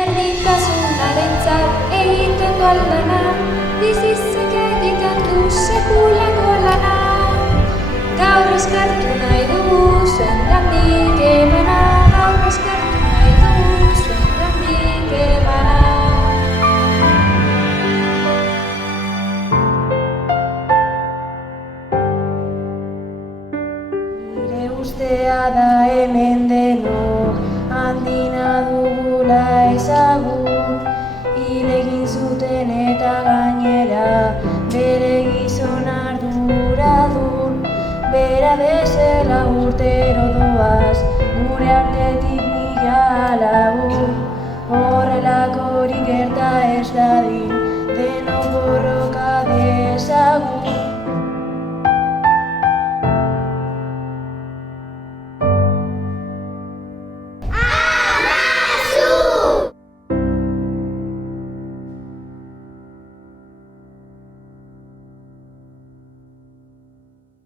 Berdintasunarentzat egiten du aldana, bizitzek egiten du sekulako lana. Gaur eskertu nahi dugu zuengandik emana, gaur eskertu nahi dugu zuengandik emana. Nire ustea da hemen denok handina dugula ezagun, hil egin zuten eta gainera bere gizon arduradun. Bera bezala urtero doaz gure artetik 1000 lagun, horrelakorik gerta ez dadin.